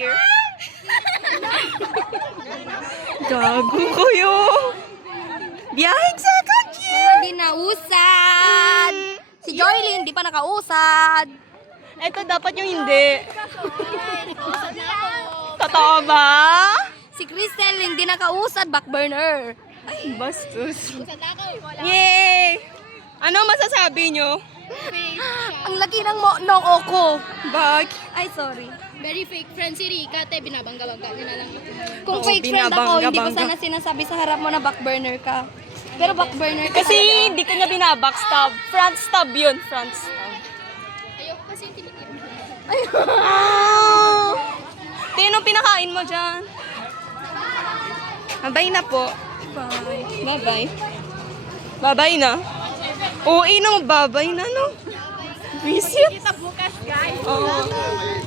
year. Gago kayo. Biyaheng second year. Hindi nausad. Si Joylyn, di pa nakausad. Ito dapat yung hindi. Totoo ba? Si Crystal, hindi nakausad. Backburner. Ay, bastos. Yay! Ano masasabi nyo? Ang laki ng noo ko. Bag. Ay, sorry. Very fake friend si Rika, te, binabangga-bangga niya na lang. Kung Oo, fake friend ako, hindi ko binabangga-bangga. sana sinasabi sa harap mo na backburner ka. Pero backburner ka Kasi talaga. hindi ka niya binabackstab. Front stab yun. Front stab. Ayoko kasi tinitin. Tinong pinakain mo dyan? Bye na po. Bye. Bye-bye. Bye-bye na. Oo, inong babay na, no? Visit. Kita bukas, guys. Oo.